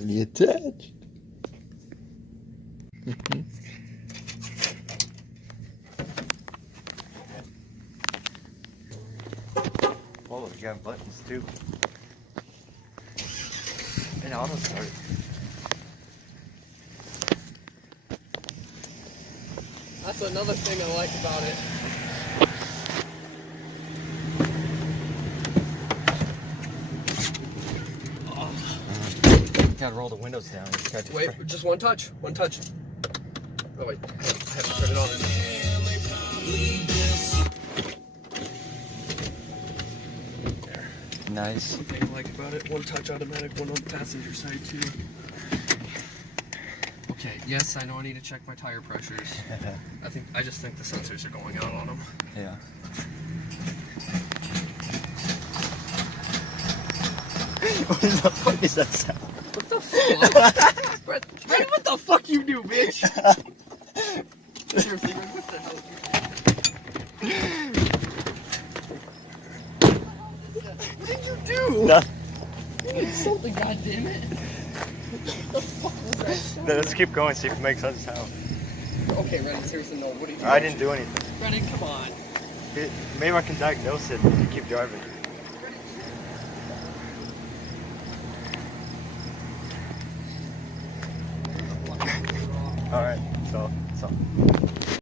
already attached. Whoa, you got buttons too. And auto start. That's another thing I like about it. Gotta roll the windows down. Wait, just one touch. One touch. Oh wait, I have to turn it on. There. Nice. One thing I like about it, one touch automatic, one on the passenger side too. Okay, yes, I know I need to check my tire pressures. I just think the sensors are going out on them. Yeah. What the fuck is that sound? What the fuck? Brett, what the fuck you do, bitch? Seriously, Brett, what the hell? What did you do? Nothing. You insulted, goddammit. What the fuck was that sound? Let's keep going, see if it makes other sound. Okay, Reddit, seriously, no. What are you doing? I didn't do anything. Reddit, come on. Maybe I can diagnose it if you keep driving. Alright, so.